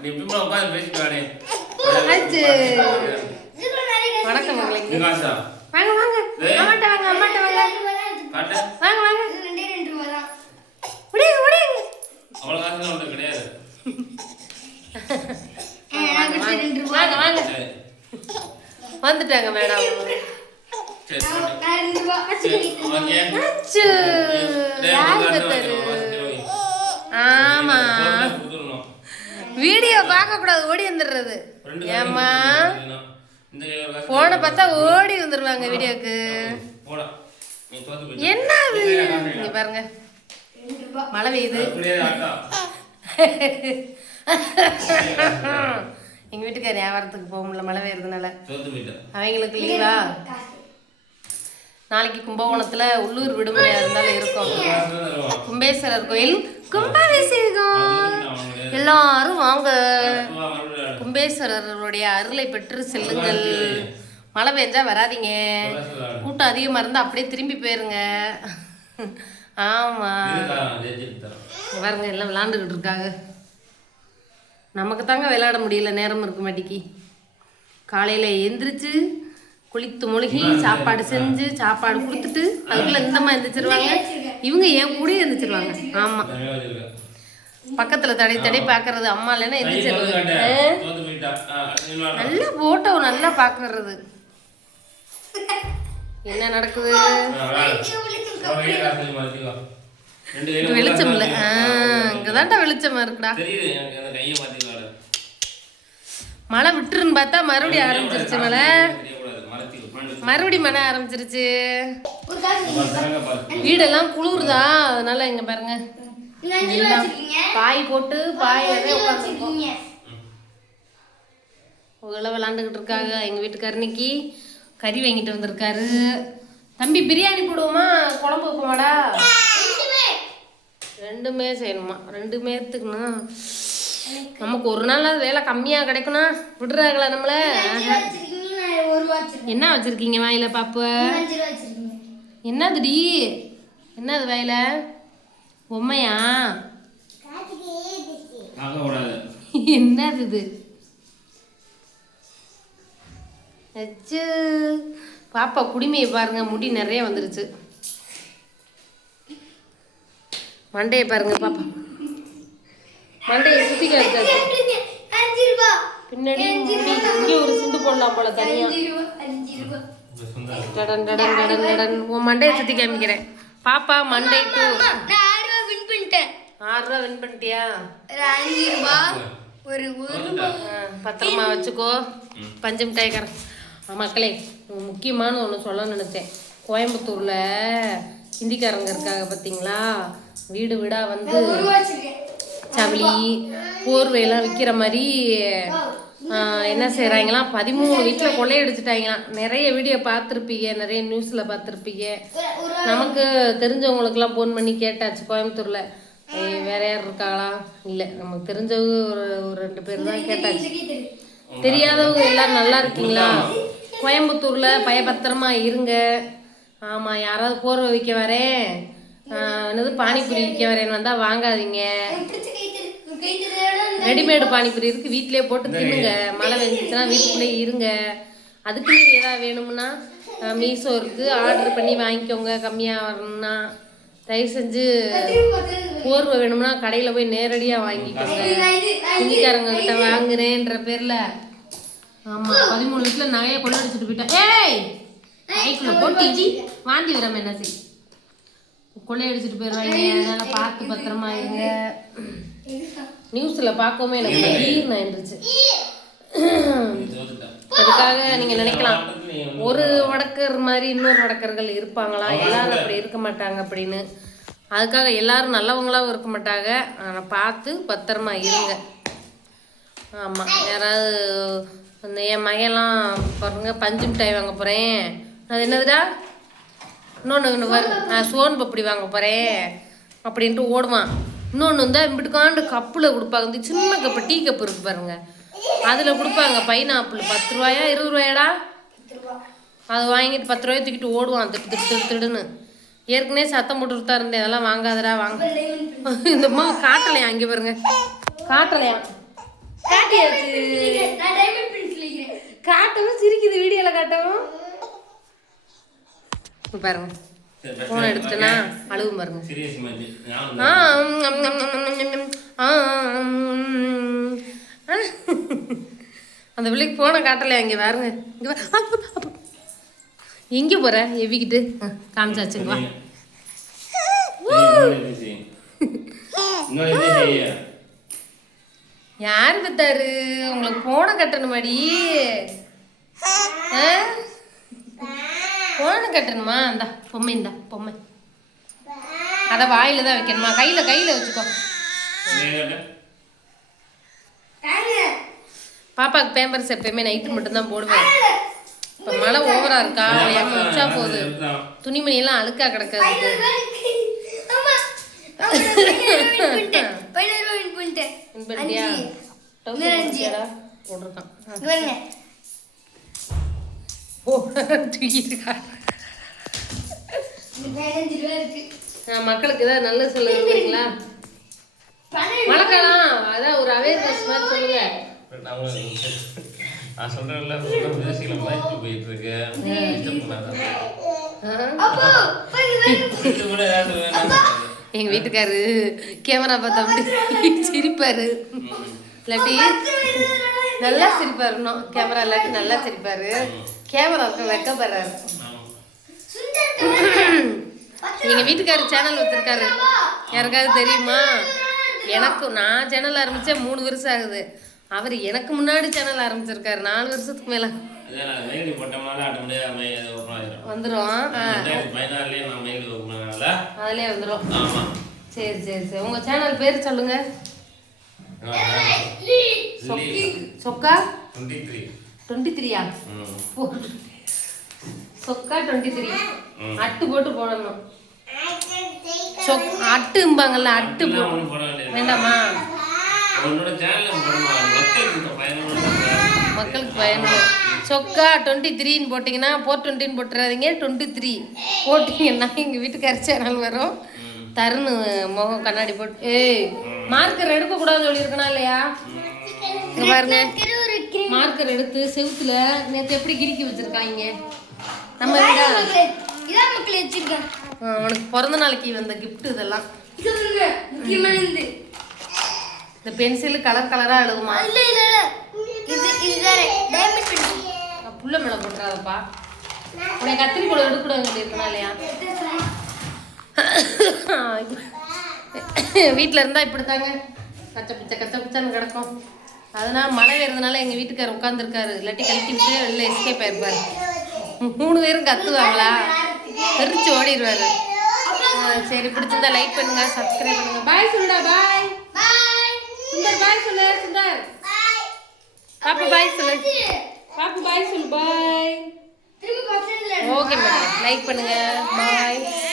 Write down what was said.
வணக்கம் மகளே. வாங்க வாங்க அம்மாட்ட வாங்க அம்மாட்ட வாங்க வாங்க வாங்க. முடியுங்க முடியுங்க. வாங்க வாங்க. வந்துட்டாங்க மேடம். ஆமா வீடியோ பார்க்க கூடாது, ஓடி வந்துடுறது. ஏமா போன பார்த்தா ஓடி வந்துருவாங்க வீடியோக்கு. என்ன இங்க பாருங்க, மழை பெய்யுது. எங்க வீட்டுக்கார வியாபாரத்துக்கு போக முடியல, மழை பெய்யறதுனால. அவங்களுக்கு லீவா? நாளைக்கு கும்பகோணத்துல உள்ளூர் விடுமுறையா இருந்தாலும் இருக்கும். கும்பேஸ்வரர் கோயில் கும்பாபிஷேகம், எல்லாரும் வாங்க. கும்பேஸ்வரருடைய அருளை பெற்று செல்லுங்கள். மழை பெஞ்சா வராதிங்க, கூட்டம் அதிகமா இருந்தா அப்படியே திரும்பி போயிருங்க. ஆமா பாருங்க, எல்லாம் விளாண்டுக்கிட்டு இருக்காங்க. நமக்கு தாங்க விளையாட முடியல, நேரம் இருக்க மாட்டேக்கி. காலையில எந்திரிச்சு குளித்து மூழ்கி சாப்பாடு செஞ்சு சாப்பாடு கொடுத்துட்டு அதுக்குள்ள இந்தம்மா எந்திரிச்சிருவாங்க. இவங்க என் கூட எந்திரிச்சிருவாங்க. ஆமா, பக்கத்துல தடை தடை பாக்குறது அம்மா இல்லைன்னா எந்திரிச்சிருவாங்க. நல்லா போட்டோ நல்லா பாக்குறது. என்ன நடக்குது? வெளிச்சம் இல்ல, இங்கதான்டா வெளிச்சமா இருக்குடா. மழை விட்டுருன்னு பார்த்தா மறுபடியும் ஆரம்பிச்சிருச்சு மழை. மறுபடியும் மழை ஆரம்பிச்சிருச்சு. வீடெல்லாம் குளிருதா, அதனால இங்க பாருங்க பாய் போட்டு பாய் விளாண்டுக்கிட்டு இருக்காங்க. எங்க வீட்டுக்காரர் இன்னைக்கு கறி வாங்கிட்டு வந்திருக்காரு. தம்பி பிரியாணி போடுவோமா குழம்பு வைப்போமாடா? ரெண்டுமே செய்யணுமா? ரெண்டுமே எடுத்துக்கணுமா? நமக்கு ஒரு நாள் வேலை கம்மியா கிடைக்கும்னா விடுறாங்களா நம்மள? என்ன வச்சிருக்கீங்க வாயில பாப்பு? என்னதுடி? என்னது வாயில? பொம்மையா? என்னது இது? அச்சு பாப்பா குடிமையை பாருங்க, முடி நிறைய வந்துருச்சு. மண்டையை பாருங்க பாப்பா, மண்டையை சுத்தி காய்ச்சாச்சு. பின்னாடி இங்கே ஒரு சிந்து போடலாம் போல தனியா. டடன் டடன் டடன் டடன். உன் மண்டையை சுத்தி காமிக்கிறேன் பாப்பா. மண்டை 6 ரூபா வின் பண்ணிட்டியா? 5 ரூபா ஒரு பத்திரமா வச்சுக்கோ. பஞ்சு மிட்டாய்க்காரன் மக்களே, முக்கியமான ஒன்று சொல்ல நினைச்சேன். கோயம்புத்தூர்ல ஹிந்திக்காரங்க இருக்காங்க பார்த்தீங்களா? வீடு வீடா வந்து சவளி போர்வையெல்லாம் விற்கிற மாதிரி என்ன செய்கிறாங்களாம், 13 வீட்டில் கொள்ளையடிச்சிட்டாங்களாம். நிறைய வீடியோ பார்த்துருப்பீங்க, நிறைய நியூஸில் பார்த்துருப்பீங்க. நமக்கு தெரிஞ்சவங்களுக்கெல்லாம் ஃபோன் பண்ணி கேட்டாச்சு. கோயம்புத்தூரில் வேற யார் இருக்காங்களா? இல்லை, நமக்கு தெரிஞ்சவங்க ஒரு 2 பேர் தான் கேட்டாச்சு. தெரியாதவங்க எல்லாரும் நல்லா இருக்கீங்களா? கோயம்புத்தூரில் பயபத்திரமா இருங்க. ஆமாம், யாராவது போர்வை விற்க வரேன், என்னது பானிபூரி விற்க வரேன்னு வந்தால் வாங்காதீங்க. ரெடிமேடு பானிபூரி இருக்குது, வீட்டிலே போட்டு தின்னுங்க. மழை வெந்துச்சுன்னா வீட்டுக்குள்ளே இருங்க. அதுக்கு ஏதாவது வேணும்னா மீஷோ இருக்குது, ஆர்டர் பண்ணி வாங்கிக்கோங்க. கம்மியாக வரணும்னா தயவு செஞ்சு போர்வை வேணும்னா கடையில் போய் நேரடியாக வாங்கிக்கோங்க. ஹிந்திக்காரங்க கிட்ட வாங்குறேன்ற பேரில். ஆமாம், 13 வீட்டில் நகையை கொள்ளடிச்சிட்டு போயிட்டேன். ஏய் கைக்குள்ள போட்டு வாந்தி வராம என்ன செய், கொள்ளையடிச்சிட்டு போயிடுவாங்க. அதனால் பார்த்து பத்திரமா இருங்க. நியூஸில் பார்க்கவுமே எனக்கு ஈர்னா இருந்துச்சு. அதுக்காக நீங்கள் நினைக்கலாம் ஒரு வடக்கர் மாதிரி இன்னொரு வடக்கர்கள் இருப்பாங்களா, எல்லாரும் அப்படி இருக்க மாட்டாங்க அப்படின்னு. அதுக்காக எல்லாரும் நல்லவங்களாகவும் இருக்க மாட்டாங்க. ஆனால் பார்த்து பத்திரமா இருங்க. ஆமாம், யாராவது அந்த என் மகையெல்லாம் பாருங்க பஞ்சு மிட்டாய் வாங்க போகிறேன். அது என்னதுடா இன்னொன்று வரும், நான் சோன் பப்படி வாங்க போகிறேன் அப்படின்ட்டு ஓடுவான். இன்னொன்று வந்து இப்படிக்காண்டு கப்பில் கொடுப்பாங்க. இந்த சின்ன கப்பு, டீ கப்பு இருக்கு பாருங்க, அதில் கொடுப்பாங்க. பைனாப்பிள் 10 ரூபாயா 20 ரூபாயாடா? அதை வாங்கிட்டு 10 ரூபாய் தூக்கிட்டு ஓடுவான் திட்டு திட்டு திட்டு திடுன்னு. ஏற்கனவே சத்தம் போட்டுட்டு தான் இருந்தேன், அதெல்லாம் வாங்காதடா வாங்க. இந்த அம்மா காட்டலையா? அங்கே பாருங்க, காட்டலையா? காட்டியாச்சு. காட்டவும் சிரிக்குது வீடியோல காட்டவும். பாருங்க போன் எடுத்துட்டேன்னா அழுவும் பாருங்க. அந்த பிள்ளைக்கு போனை காட்டலையா? இங்கே பாருங்க. எங்கே போற எவிக்கிட்டு காமிச்சாச்சுங்க. யாரு பத்தாரு உங்களுக்கு போனை கட்டணுமாடி? போனை கட்டணுமா? இந்தா பொம்மை, இந்தா பொம்மை. அத வாயில தான் வைக்கணுமா? கையில வச்சுக்கோ. பாப்பாக்கு பேம்பர்ஸ் எப்பயுமே நைட்டு மட்டும்தான் போடுவேன். இப்போ மழை ஓவரா இருக்கா, உச்சா போகுது, துணிமணி எல்லாம் அழுக்கா கிடக்காது. மக்களுக்கு ஏதாவது நல்ல சொல்லுங்களா? மழைக்காலம் அதான் ஒரு அவேர்னஸ் மாதிரி சொல்லுங்க. நான் சொல்றேன்ல போயிட்டு இருக்கு. எங்க வீட்டுக்காரு கேமரா பார்த்தா சிரிப்பாரு, இல்லாட்டி நல்லா சிரிப்பாரு. கேமரா இல்லாட்டி நல்லா சிரிப்பாரு. கேமரா வைக்கப்படுறாரு. எங்க வீட்டுக்காரு சேனல் வச்சிருக்காரு, யாருக்காவது தெரியுமா? நான் சேனல் ஆரம்பிச்சா 3 வருஷம் ஆகுது. அவர் எனக்கு முன்னாடி சேனல் ஆரம்பிச்சிருக்காரு 4 வருஷத்துக்கு மேல. வந்துடும், அதுலயே வந்துடும். சரி உங்க சேனல் பேர் சொல்லுங்க. சொக்கா 23. சொக்கா 23. அட்டு போட்டு போடணும். அட்டும்பாங்கல்ல, அட்டு வேண்டாமா? மக்களுக்கு பயனுள்ள சொக்கா 23 போட்டிங்கன்னா 420 போட்டுறாதீங்க. 23 போட்டிங்கன்னா எங்கள் வீட்டுக்கார சேனல் வரும். தருணு முகம் கண்ணாடி போட்டு மார்க்கர் எடுக்கக்கூடாதுன்னு சொல்லியிருக்கனா இல்லையா? பாருங்க, மார்க்கர் எடுத்து செவுத்துல நேற்று எப்படி கிறுக்கி வச்சிருக்காங்க நம்ம வீடா. உனக்கு பிறந்த நாளைக்கு வந்த கிஃப்ட் இதெல்லாம். இந்த பென்சில் கலரா எழுதுமா? புள்ள மேல போட்டுறாதப்பா. உன்னை கத்திரிக்கோளை எடுக்கூடாது சொல்லியிருக்கா இல்லையா? வீட்டில் இருந்தால் இப்படித்தாங்க கச்ச பிச்சான்னு கிடக்கும். அதனால மழை வருதுனால எங்கள் வீட்டுக்காரர் உட்காந்துருக்காரு, இல்லாட்டி கழட்டி விட்டு வெளில எஸ்கேப் ஆயிருப்பாரு. 3 பேரும் கத்துவாங்களா, தெரிச்சு ஓடிடுவாரு. சரி, பிடிச்சிருந்தா லைக் பண்ணுங்க, சப்ஸ்கிரைப் பண்ணுங்க. பாய் சொல்லுடா. பாய் சுந்தர். பாய் சொல்லு சுந்தர். பாப்பா பாய் சொல்லு. பாப்பா பாய் சொல்லு. பாய். ஓகே மேடம், லைக் பண்ணுங்க. பாய்.